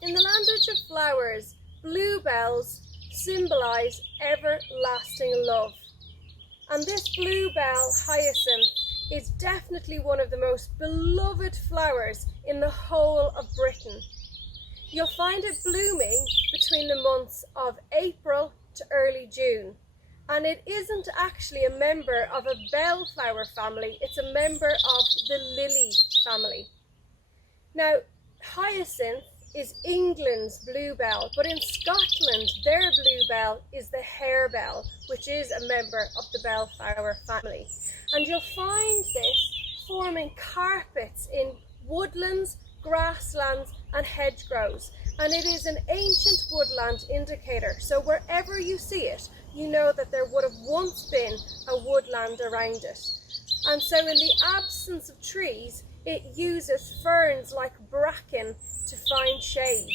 In the language of flowers, bluebells symbolise everlasting love. And this bluebell hyacinth is definitely one of the most beloved flowers in the whole of Britain. You'll find it blooming between the months of April to early June. And it isn't actually a member of a bellflower family, it's a member of the lily family. Now, hyacinth is England's bluebell, but in Scotland their bluebell is the harebell, which is a member of the bellflower family. And you'll find this forming carpets in woodlands, grasslands and hedgerows, and it is an ancient woodland indicator, so wherever you see it you know that there would have once been a woodland around it. And so in the absence of trees it uses ferns like bracken to find shade.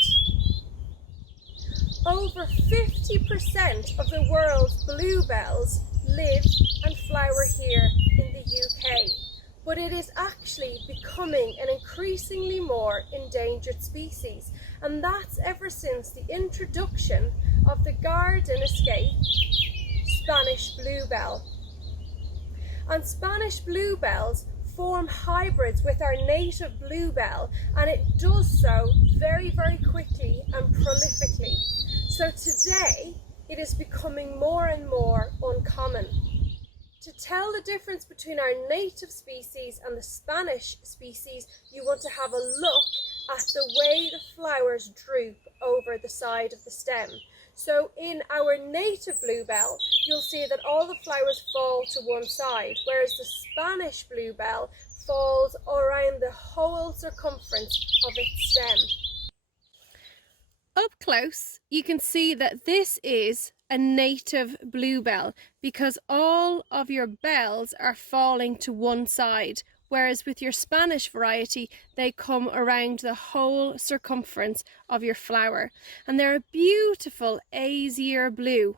Over 50% of the world's bluebells live and flower here in the UK, but it is actually becoming an increasingly more endangered species, and that's ever since the introduction of the garden escape Spanish bluebell. And Spanish bluebells form hybrids with our native bluebell, and it does so very, very quickly and prolifically. So today it is becoming more and more uncommon. To tell the difference between our native species and the Spanish species, you want to have a look at the way the flowers droop over the side of the stem. So in our native bluebell, you'll see that all the flowers fall to one side, whereas the Spanish bluebell falls around the whole circumference of its stem. Up close, you can see that this is a native bluebell because all of your bells are falling to one side, whereas with your Spanish variety, they come around the whole circumference of your flower. And they're a beautiful azure blue.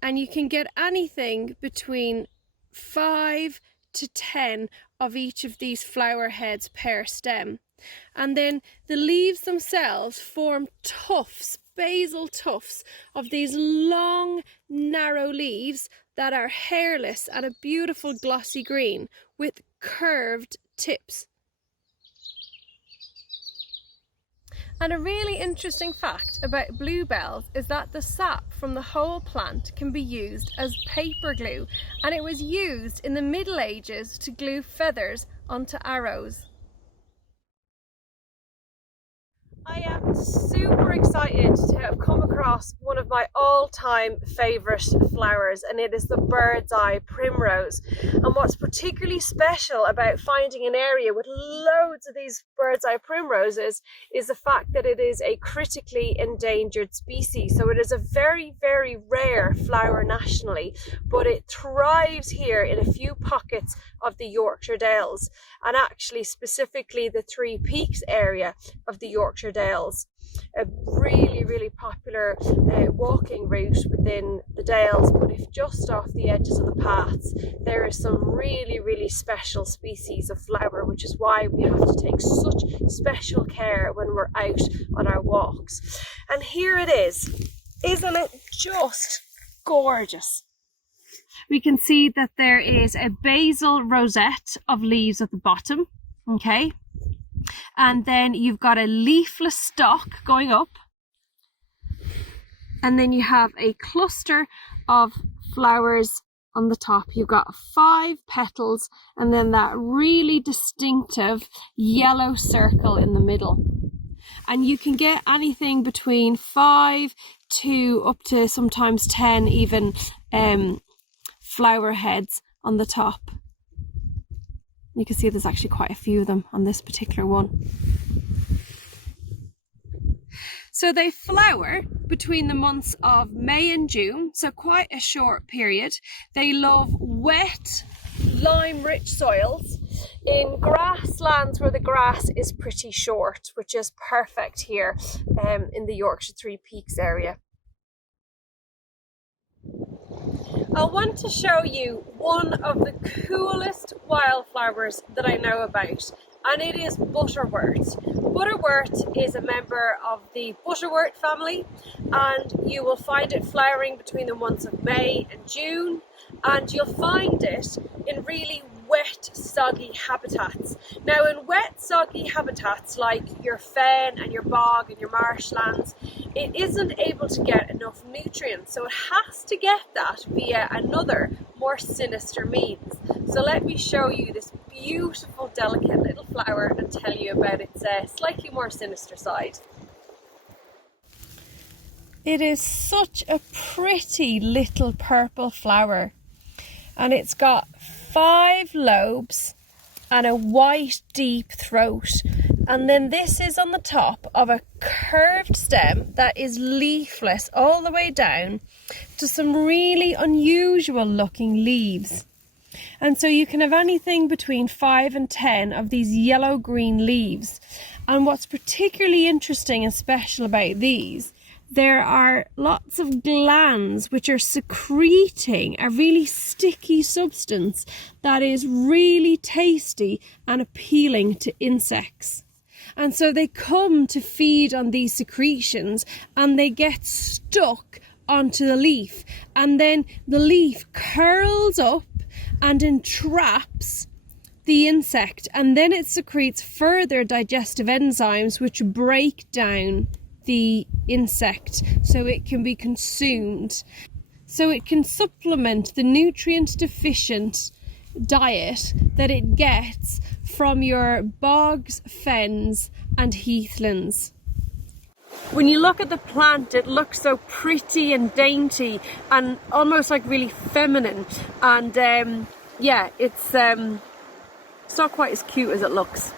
And you can get anything between 5 to 10 of each of these flower heads per stem. And then the leaves themselves form tufts, basal tufts of these long, narrow leaves that are hairless and a beautiful glossy green with curved tips. And a really interesting fact about bluebells is that the sap from the whole plant can be used as paper glue, and it was used in the Middle Ages to glue feathers onto arrows. I am super excited to have come across one of my all-time favourite flowers, and it is the bird's eye primrose. And what's particularly special about finding an area with loads of these bird's eye primroses is the fact that it is a critically endangered species. So it is a very, very rare flower nationally, but it thrives here in a few pockets of the Yorkshire Dales, and actually specifically the Three Peaks area of the Yorkshire Dales. A really, really popular walking route within the Dales, but if just off the edges of the paths there is some really, really special species of flower, which is why we have to take such special care when we're out on our walks. And here it is. Isn't it just gorgeous? We can see that there is a basal rosette of leaves at the bottom, okay? And then you've got a leafless stalk going up. And then you have a cluster of flowers on the top. You've got 5 petals and then that really distinctive yellow circle in the middle. And you can get anything between 5 to up to sometimes 10 even flower heads on the top. You can see there's actually quite a few of them on this particular one. So they flower between the months of May and June, so quite a short period. They love wet, lime-rich soils in grasslands where the grass is pretty short, which is perfect here in the Yorkshire Three Peaks area. I want to show you one of the coolest wildflowers that I know about, and it is butterwort. Butterwort is a member of the butterwort family, and you will find it flowering between the months of May and June, and you'll find it in really wet, soggy habitats. Now in wet, soggy habitats like your fen and your bog and your marshlands, it isn't able to get enough nutrients, so it has to get that via another, more sinister means. So let me show you this beautiful, delicate little flower and tell you about its slightly more sinister side. It is such a pretty little purple flower, and it's got 5 lobes and a white deep throat, and then this is on the top of a curved stem that is leafless all the way down to some really unusual looking leaves. And so you can have anything between 5 and 10 of these yellow green leaves. And what's particularly interesting and special about these, there are lots of glands which are secreting a really sticky substance that is really tasty and appealing to insects. And so they come to feed on these secretions and they get stuck onto the leaf, and then the leaf curls up and entraps the insect, and then it secretes further digestive enzymes which break down the insect so it can be consumed. So it can supplement the nutrient deficient diet that it gets from your bogs, fens and heathlands. When you look at the plant, it looks so pretty and dainty and almost like really feminine, and yeah, it's not quite as cute as it looks.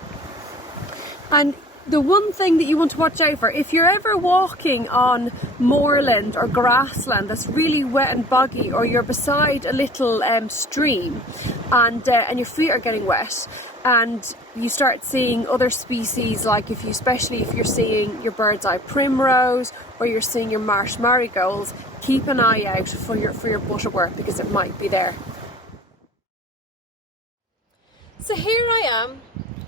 And the one thing that you want to watch out for, if you're ever walking on moorland or grassland that's really wet and boggy, or you're beside a little stream and your feet are getting wet, and you start seeing other species, like especially if you're seeing your bird's eye primrose or you're seeing your marsh marigolds, keep an eye out for your butterwort, because it might be there. So here I am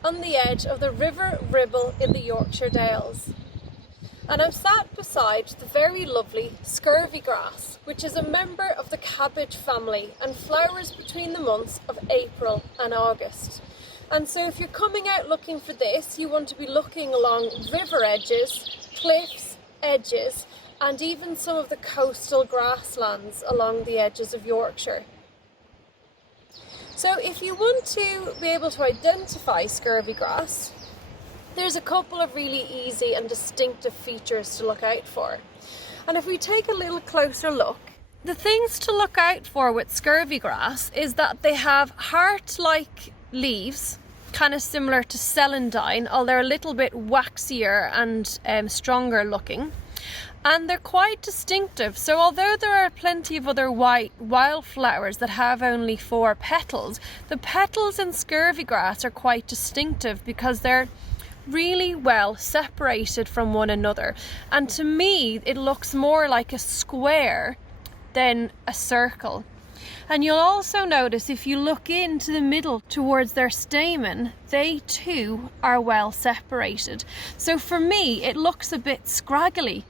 on the edge of the River Ribble in the Yorkshire Dales, and I'm sat beside the very lovely scurvy grass, which is a member of the cabbage family and flowers between the months of April and August. And so if you're coming out looking for this, you want to be looking along river edges, cliffs, edges, and even some of the coastal grasslands along the edges of Yorkshire. So if you want to be able to identify scurvy grass, there's a couple of really easy and distinctive features to look out for. And if we take a little closer look, the things to look out for with scurvy grass is that they have heart-like leaves, kind of similar to celandine, although a little bit waxier and stronger looking. And they're quite distinctive. So although there are plenty of other white wildflowers that have only 4 petals, the petals in scurvy grass are quite distinctive because they're really well separated from one another. And to me, it looks more like a square than a circle. And you'll also notice if you look into the middle towards their stamen, they too are well separated. So for me, it looks a bit scraggly.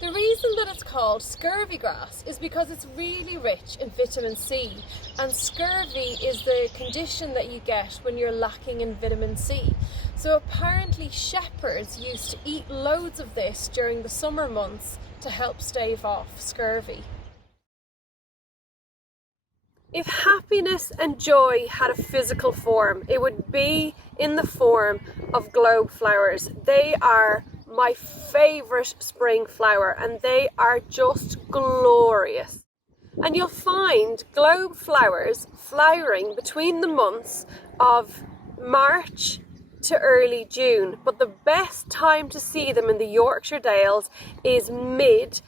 The reason that it's called scurvy grass is because it's really rich in vitamin C, and scurvy is the condition that you get when you're lacking in vitamin C. So apparently shepherds used to eat loads of this during the summer months to help stave off scurvy. If happiness and joy had a physical form, it would be in the form of globe flowers. They are my favourite spring flower, and they are just glorious. And you'll find globe flowers flowering between the months of March to early June, but the best time to see them in the Yorkshire Dales is mid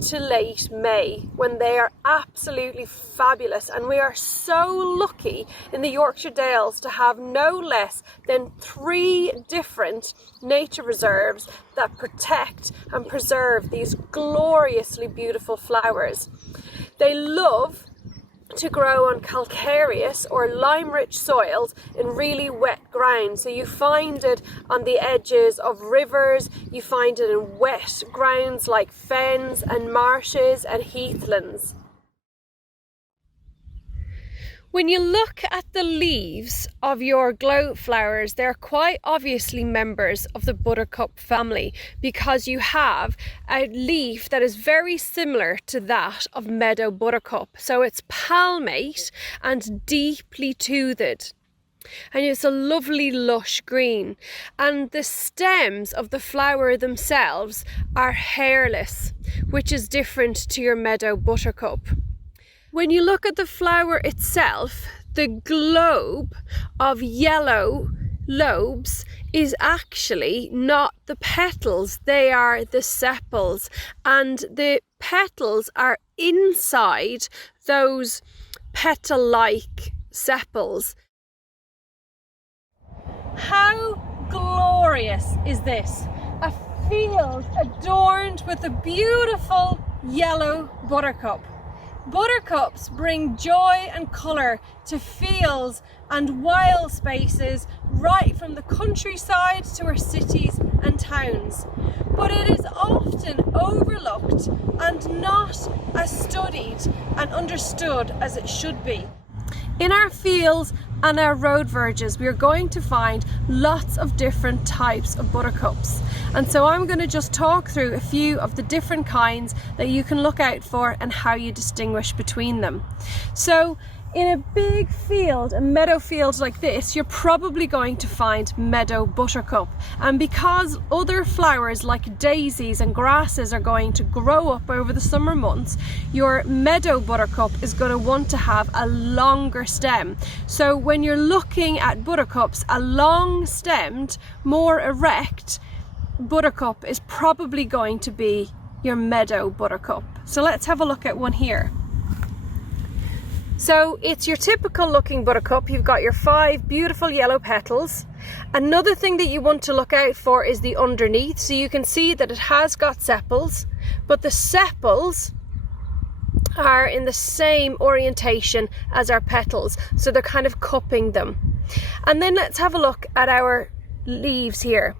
to late May, when they are absolutely fabulous. And we are so lucky in the Yorkshire Dales to have no less than 3 different nature reserves that protect and preserve these gloriously beautiful flowers. They love to grow on calcareous or lime-rich soils in really wet ground. So you find it on the edges of rivers, you find it in wet grounds like fens and marshes and heathlands. When you look at the leaves of your glow flowers, they're quite obviously members of the buttercup family, because you have a leaf that is very similar to that of meadow buttercup. So it's palmate and deeply toothed. And it's a lovely lush green. And the stems of the flower themselves are hairless, which is different to your meadow buttercup. When you look at the flower itself, the globe of yellow lobes is actually not the petals, they are the sepals, and the petals are inside those petal-like sepals. How glorious is this? A field adorned with a beautiful yellow buttercup. Buttercups bring joy and colour to fields and wild spaces right from the countryside to our cities and towns. But it is often overlooked and not as studied and understood as it should be. In our fields and our road verges, we are going to find lots of different types of buttercups. And so I'm going to just talk through a few of the different kinds that you can look out for and how you distinguish between them. So in a big field, a meadow field like this, you're probably going to find meadow buttercup. And because other flowers like daisies and grasses are going to grow up over the summer months, your meadow buttercup is going to want to have a longer stem. So when you're looking at buttercups, a long-stemmed, more erect buttercup is probably going to be your meadow buttercup. So let's have a look at one here. So it's your typical looking buttercup. You've got your 5 beautiful yellow petals. Another thing that you want to look out for is the underneath. So you can see that it has got sepals, but the sepals are in the same orientation as our petals. So they're kind of cupping them. And then let's have a look at our leaves here.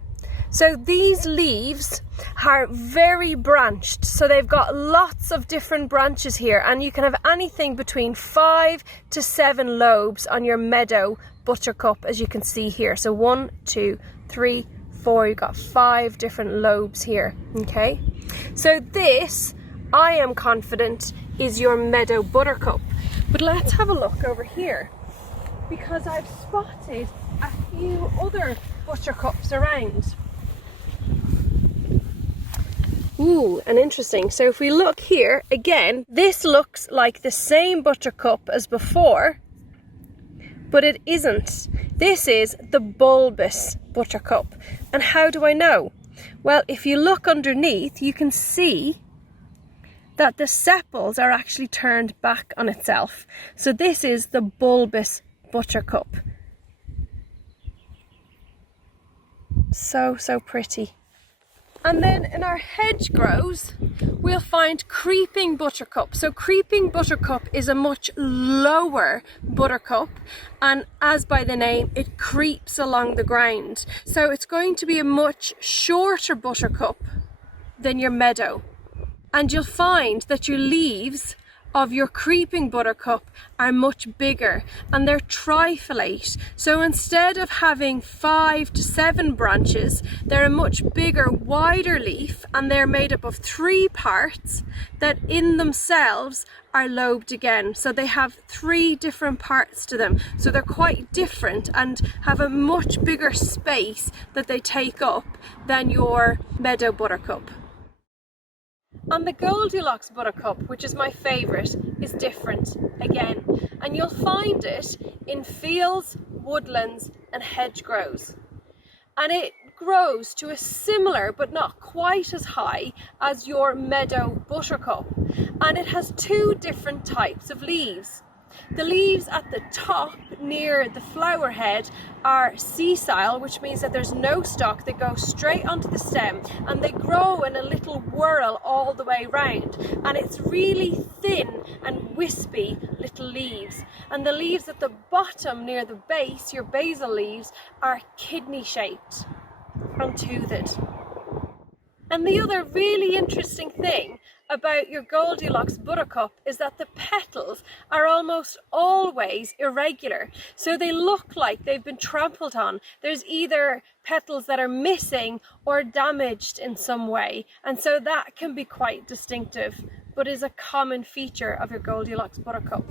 So these leaves are very branched, so they've got lots of different branches here, and you can have anything between 5 to 7 lobes on your meadow buttercup, as you can see here. So 1, 2, 3, 4, you've got 5 different lobes here, okay? So this, I am confident, is your meadow buttercup. But let's have a look over here, because I've spotted a few other buttercups around. Ooh, and interesting. So if we look here, again, this looks like the same buttercup as before, but it isn't. This is the bulbous buttercup. And how do I know? Well, if you look underneath, you can see that the sepals are actually turned back on itself. So this is the bulbous buttercup. So pretty. And then in our hedgerows, we'll find creeping buttercup. So creeping buttercup is a much lower buttercup, and as by the name, it creeps along the ground. So it's going to be a much shorter buttercup than your meadow. And you'll find that your leaves of your creeping buttercup are much bigger, and they're trifoliate. So instead of having 5 to 7 branches, they're a much bigger, wider leaf, and they're made up of 3 parts that in themselves are lobed again. So they have 3 different parts to them. So they're quite different and have a much bigger space that they take up than your meadow buttercup. And the Goldilocks buttercup, which is my favourite, is different again, and you'll find it in fields, woodlands and hedgerows. And it grows to a similar but not quite as high as your meadow buttercup, and it has 2 different types of leaves. The leaves at the top near the flower head are sessile, which means that there's no stalk. They go straight onto the stem and they grow in a little whorl all the way round, and it's really thin and wispy little leaves. And the leaves at the bottom near the base, your basal leaves, are kidney shaped and toothed. And the other really interesting thing about your Goldilocks buttercup is that the petals are almost always irregular. So they look like they've been trampled on. There's either petals that are missing or damaged in some way. And so that can be quite distinctive, but is a common feature of your Goldilocks buttercup.